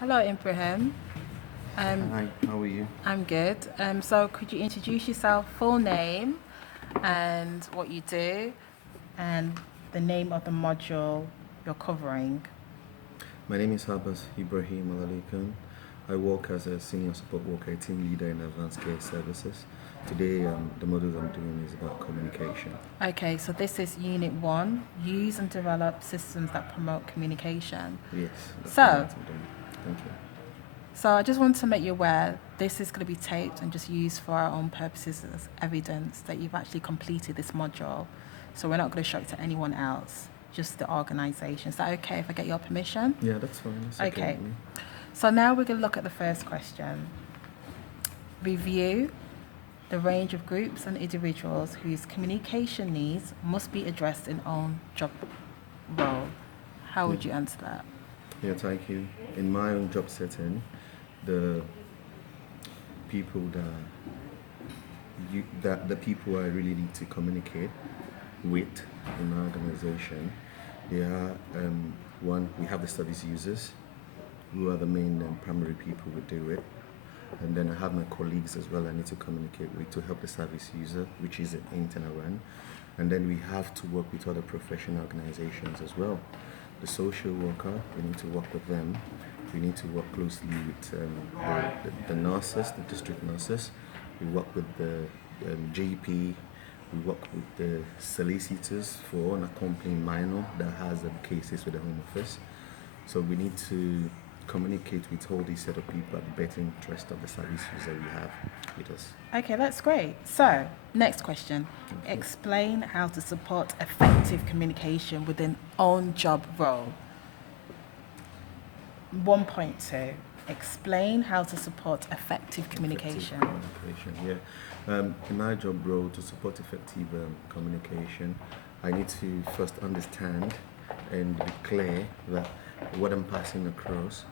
Hello, Ibrahim. Um, Hi, how are you? I'm good. So could you introduce yourself, full name, and what you do, and the name of the module you're covering? My name is Ibrahim Alalikan. I work as a senior support worker, team leader in advanced care services. Today, the module I'm doing is about communication. Okay, so this is Unit 1, use and develop systems that promote communication. Yes, that's the So, unit I'm doing. Thank you. so I just want to make you aware this is going to be taped and just used for our own purposes as evidence that you've actually completed this module. So we're not going to show it to anyone else, just the organisation. Is that okay if I get your permission? Yeah, that's fine. That's okay Okay. with me. So now we're going to look at the first question. Review the range of groups and individuals whose communication needs must be addressed in own job role. How Yeah, would you answer that? yeah, thank you. In my own job setting, the people that the people I really need to communicate with in my organization, they are one. We have the service users, who are the main primary people we deal with. And then I have my colleagues as well I need to communicate with to help the service user, which is an internal one. And then we have to work with other professional organizations as well. The social worker, we need to work with them. We need to work closely with the nurses, the district nurses. We work with the GP. We work with the solicitors for unaccompanied minor that has cases with the Home Office. So we need to communicate with all these set of people at the better interest of the service user we have with us. Okay, that's great. So, next question. Okay. Explain how to support effective communication within own job role. 1.2. Explain how to support effective communication. Effective communication, yeah. In my job role, to support effective communication, I need to first understand and be clear that what I'm passing across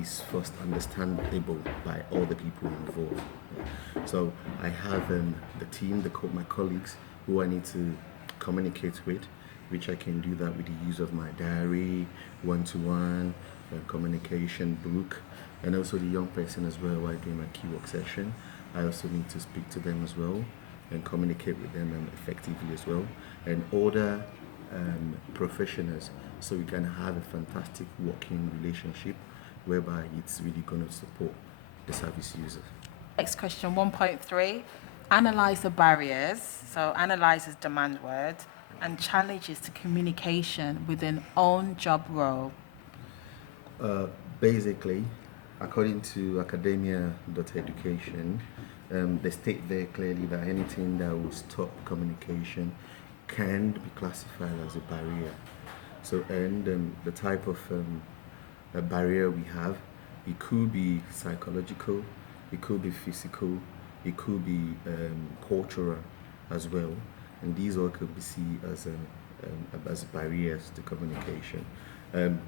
is first understandable by all the people involved. So I have the team, my colleagues, who I need to communicate with, which I can do that with the use of my diary, one-to-one, communication book, and also the young person as well while doing my key work session. I also need to speak to them as well and communicate with them effectively as well, and other professionals, so we can have a fantastic working relationship whereby it's really going to support the service user. Next question, 1.3. Analyze the barriers. So, analyze is demand word and challenges to communication within own job role. Uh, Basically, according to academia.education, they state very clearly that anything that will stop communication can be classified as a barrier. So, and the type of a barrier we have, it could be psychological, it could be physical, it could be cultural as well, and these all could be seen as barriers to communication. Um,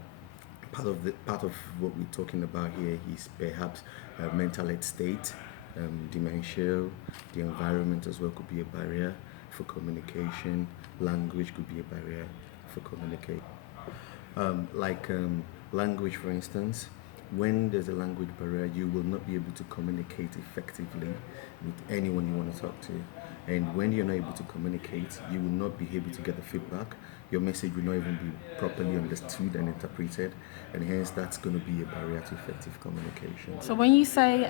part of what we're talking about here is perhaps mental health state, dementia, the environment as well could be a barrier for communication. Language could be a barrier for communication. Like language, for instance, when there's a language barrier, you will not be able to communicate effectively with anyone you want to talk to. And when you're not able to communicate, you will not be able to get the feedback. Your message will not even be properly understood and interpreted, and hence that's going to be a barrier to effective communication. So, when you say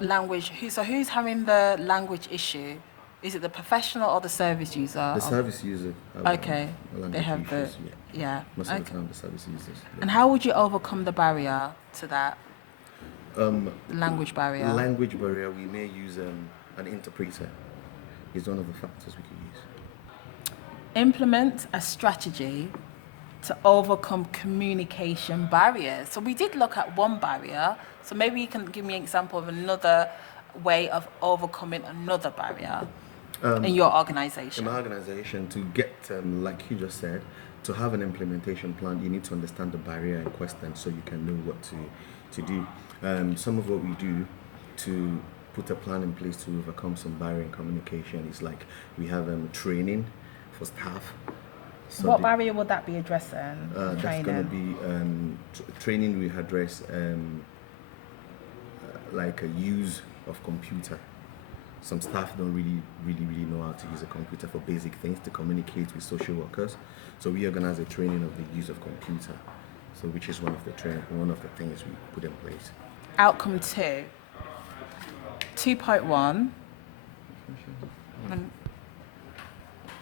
language, who's having the language issue? Is it the professional or the service user? The service user have Okay, they language have the issues, yeah. yeah. Most of the Okay. time, the service users. And how would you overcome the barrier to that Um, language barrier? Language barrier, we may use an interpreter. Is one of the factors we could use. Implement a strategy to overcome communication barriers. So we did look at one barrier. So maybe you can give me an example of another way of overcoming another barrier in your In organization. my organization, to get, like you just said, to have an implementation plan, you need to understand the barrier in question so you can know what to do. Some of what we do to put a plan in place to overcome some barrier in communication is like we have training for staff. So What barrier would that be addressing? that's going to be training. We address like a use of computer. Some staff don't really know how to use a computer for basic things to communicate with social workers. So we organize a training of the use of computer. So which is one of the things we put in place. Outcome 2. 2.1.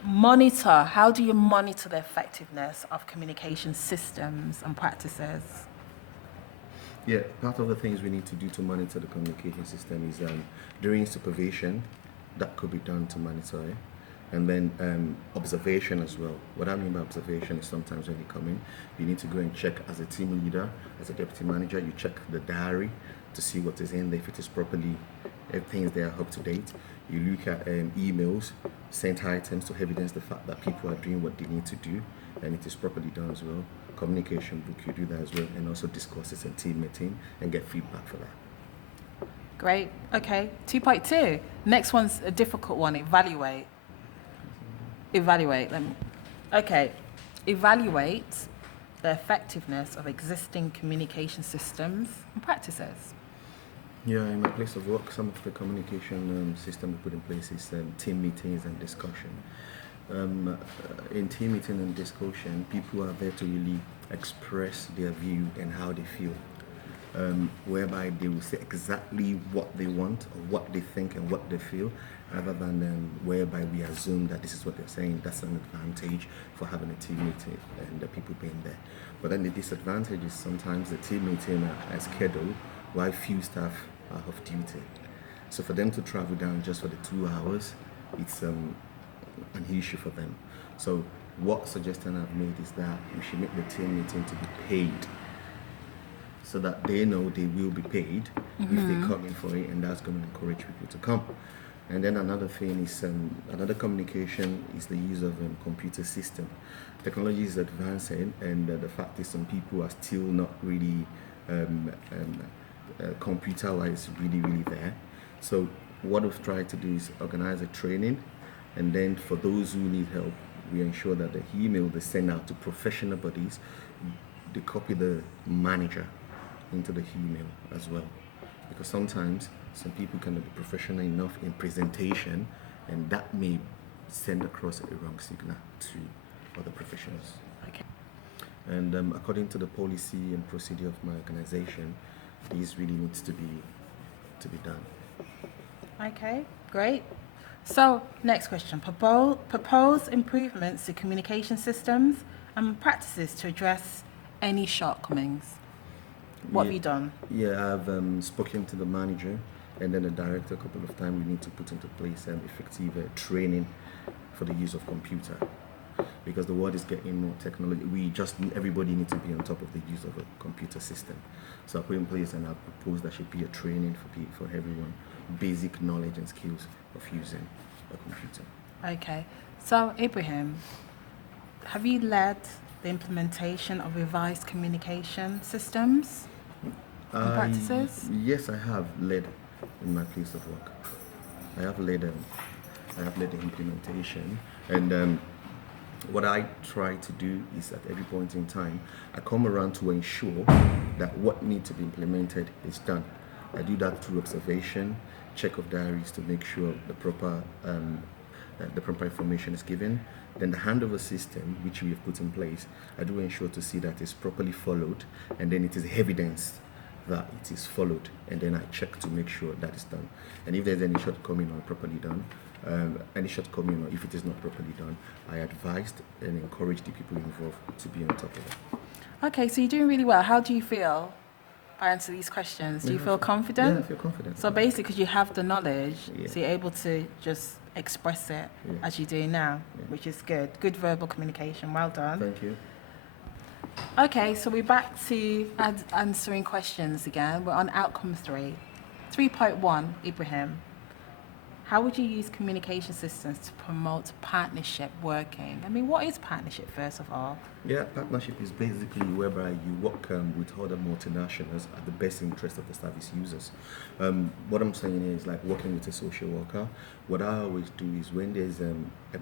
Monitor. How do you monitor the effectiveness of communication systems and practices? Yeah, part of the things we need to do to monitor the communication system is during supervision, that could be done to monitor it. And then observation as well. What I mean by observation is sometimes when you come in, you need to go and check as a team leader, as a deputy manager, you check the diary to see what is in there, if it is properly, everything is there up to date. You look at emails, sent items to evidence the fact that people are doing what they need to do and it is properly done as well. Communication book, you do that as well, and also discuss it in team meeting and get feedback for that. Great. Okay. 2.2. Next one's a difficult one. Evaluate. Okay. Evaluate the effectiveness of existing communication systems and practices. Yeah, in my place of work, some of the communication system we put in place is team meetings and discussion. In team meeting and discussion, people are there to really express their view and how they feel, whereby they will say exactly what they want or what they think and what they feel, rather than whereby we assume that this is what they're saying. That's an advantage for having a team meeting and the people being there. But then the disadvantage is sometimes the team meeting are scheduled while few staff are off duty. So for them to travel down just for the 2 hours, it's an issue for them. So what suggestion I've made is that we should make the team meeting to be paid, so that they know they will be paid if they come in for it, and that's going to encourage people to come. And then another thing is another communication is the use of computer system. Technology is advancing, and the fact is some people are still not really computer-wise really there. So what we've tried to do is organize a training, and then for those who need help, we ensure that the email they send out to professional bodies, they copy the manager into the email as well. Because sometimes some people cannot be professional enough in presentation, and that may send across a wrong signal to other professionals. Okay. And according to the policy and procedure of my organization, this really needs to be done. Okay, great. So, next question. Propose improvements to communication systems and practices to address any shortcomings. What have you done? Yeah, I've spoken to the manager and then the director a couple of times. We need to put into place effective training for the use of computer, because the world is getting more technology. Everybody needs to be on top of the use of a computer system. So I put in place and I propose there should be a training for everyone, basic knowledge and skills of using a computer. Okay. So, Ibrahim, have you led the implementation of revised communication systems and practices? Yes, I have led in my place of work. I have led the implementation, and what I try to do is at every point in time, I come around to ensure that what needs to be implemented is done. I do that through observation, check of diaries to make sure the proper information is given. Then the handover system, which we have put in place, I do ensure to see that it's properly followed, and then it is evidenced that it is followed, and then I check to make sure that is done. And if there's any shortcoming or properly done, or if it is not properly done, I advised and encouraged the people involved to be on top of it. Okay, so you're doing really well. How do you feel by answering these questions? Do you feel confident? Yeah, I feel confident. So basically, because you have the knowledge, Yeah. so you're able to just express it Yeah. as you do now, Yeah. which is good. Good verbal communication. Well done. Thank you. Okay, so we're back to answering questions again. We're on outcome 3. 3.1, Ibrahim. how would you use communication systems to promote partnership working? I mean, what is partnership, first of all? Yeah, partnership is basically whereby you work with other multinationals at the best interest of the service users. What I'm saying is like working with a social worker. What I always do is when there's a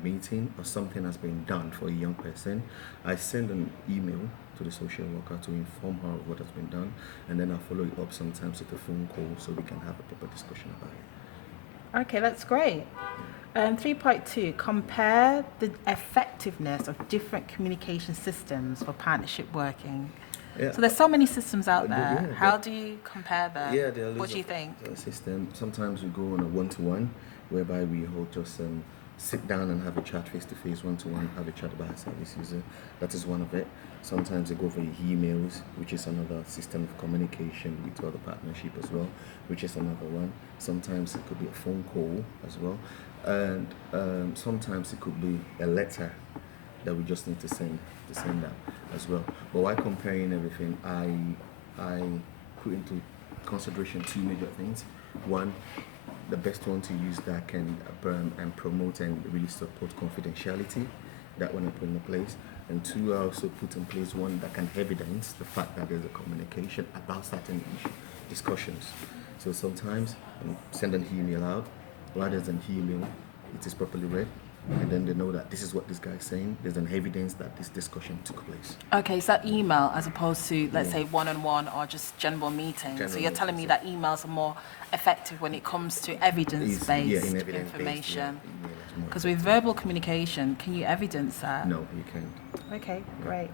meeting or something has been done for a young person, I send an email to the social worker to inform her of what has been done, and then I follow it up sometimes with a phone call so we can have a proper discussion about it. Okay, that's great. 3.2, compare the effectiveness of different communication systems for partnership working. Yeah. So there's so many systems out Yeah, there. yeah, How do you compare them? Yeah, there are What loads do you of think? system. Sometimes we go on a one-to-one, whereby we all just sit down and have a chat face-to-face, one-to-one, have a chat about a service user. That is one of it. Sometimes they go for emails, which is another system of communication with other partnership as well, which is another one. Sometimes it could be a phone call as well, and sometimes it could be a letter that we just need to send that as well. But while comparing everything, I put into consideration two major things. One, the best one to use that can and promote and really support confidentiality. That one I put in place. And two, I also put in place one that can evidence the fact that there's a communication about certain discussions. So sometimes send an email out, rather than email, it is properly read, and then they know that this is what this guy is saying. There's an evidence that this discussion took place. Okay, so that email as opposed to, let's say, one-on-one or just general meetings. So you're telling me that emails are more effective when it comes to evidence-based information. Because with verbal communication, can you evidence that? No, you can't. Okay, great.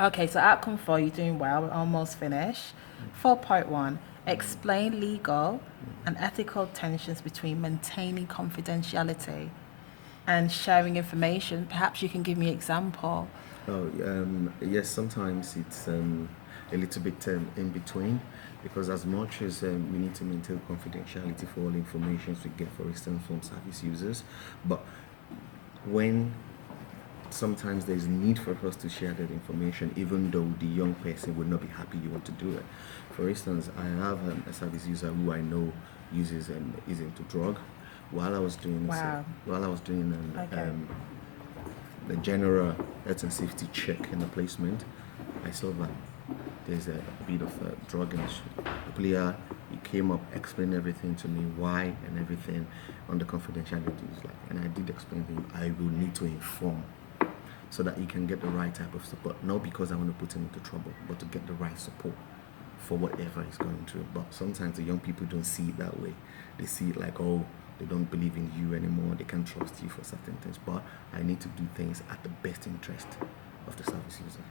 Okay, so outcome 4, you're doing well. We're almost finished. 4.1, explain legal and ethical tensions between maintaining confidentiality and sharing information. Perhaps you can give me an example. Oh, yes, sometimes it's a little bit in between, because as much as we need to maintain confidentiality for all information we get, for instance, from service users, but when sometimes there's need for us to share that information, even though the young person would not be happy you want to do it. For instance, I have a service user who I know uses is into drug. While I was doing the general health and safety check in the placement, I saw that there's a bit of a drug issue. The player, he came up, explained everything to me, why and everything on the confidentiality. And I did explain to him, I will need to inform so that he can get the right type of support. Not because I want to put him into trouble, but to get the right support for whatever he's going through. But sometimes the young people don't see it that way. They see it like, oh, they don't believe in you anymore, they can't trust you for certain things. But I need to do things at the best interest of the service user.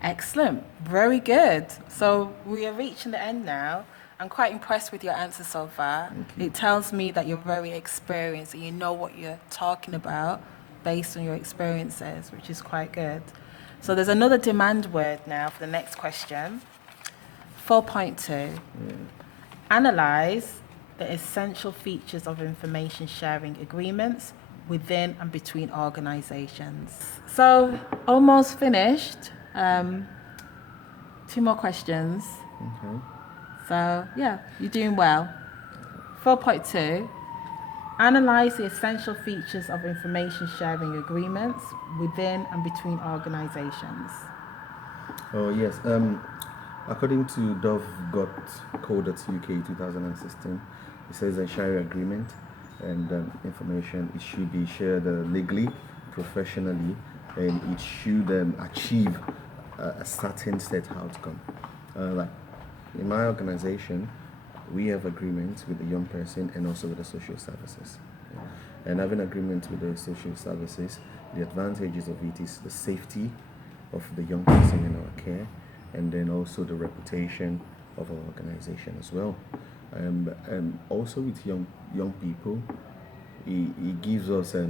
Excellent. Very good. So we are reaching the end now. I'm quite impressed with your answer so far. It tells me that you're very experienced and you know what you're talking about based on your experiences, which is quite good. So there's another demand word now for the next question. 4.2. Analyze the essential features of information sharing agreements within and between organizations. So almost finished. 2 more questions. Okay. So yeah, you're doing well. 4.2, analyze the essential features of information sharing agreements within and between organizations. Oh yes. According to dove.co.uk 2016, it says a share agreement and information, it should be shared legally, professionally, and it should achieve a certain set outcome. Like in my organization, we have agreements with the young person and also with the social services. And having agreements with the social services, the advantages of it is the safety of the young person in our care, and then also the reputation of our organization as well. And also with young people, it gives us a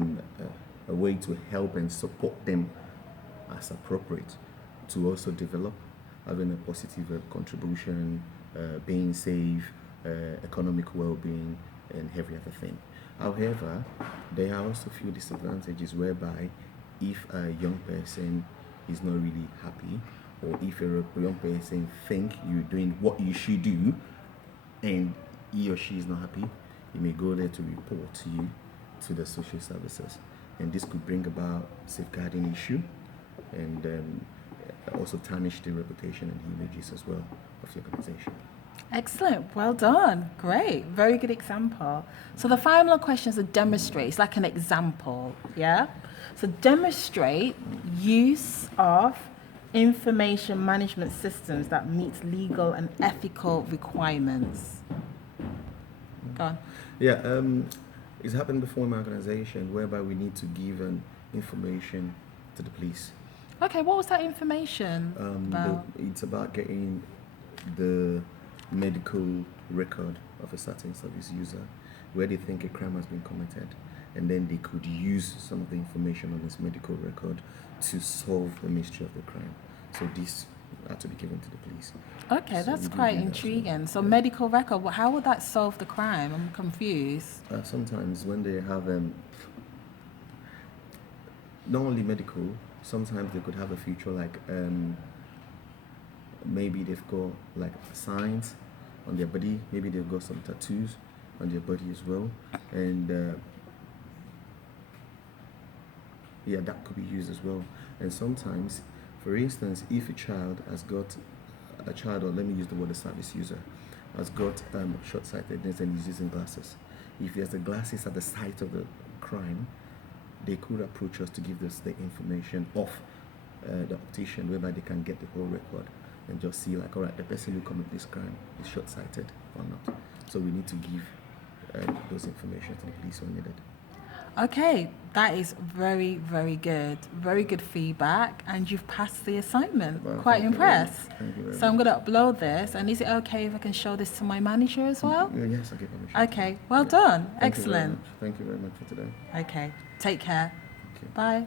way to help and support them as appropriate to also develop, having a positive contribution, being safe, economic well-being, and every other thing. However, there are also few disadvantages whereby if a young person is not really happy, or if a young person think you're doing what you should do and he or she is not happy, you may go there to report to you to the social services, and this could bring about safeguarding issue, and also tarnish the reputation and images as well of the organization. Excellent. Well done. Great. Very good example. So the final question is a demonstrate. It's like an example. Yeah? So demonstrate use of information management systems that meets legal and ethical requirements. Go on. Yeah, it's happened before in my organization whereby we need to give information to the police. Okay, what was that information about? It's about getting the medical record of a certain service user where they think a crime has been committed, and then they could use some of the information on this medical record to solve the mystery of the crime. So this had to be given to the police. Okay, So that's we do quite that as well. intriguing. So Yeah. medical record, how would that solve the crime? I'm confused. Sometimes when they have not only medical, sometimes they could have a feature like maybe they've got like signs on their body, maybe they've got some tattoos on their body as well, and yeah, that could be used as well. And sometimes, for instance, if a child, or let me use the word a service user, has got short-sightedness and is using glasses, if there's the glasses at the site of the crime, they could approach us to give us the information of the optician, whereby they can get the whole record and just see like, all right, the person who committed this crime is short-sighted or not. So we need to give those information to the police when needed. Okay, that is very, very good. Very good feedback, and you've passed the assignment. Well, Quite thank you very much. impressed. Thank you very So I'm much. going to upload this, and is it okay if I can show this to my manager as well? Yes, I give permission. Okay, well Yeah. done. Thank you very Excellent. much. Thank you very much for today. Okay, take care. Thank you. Bye.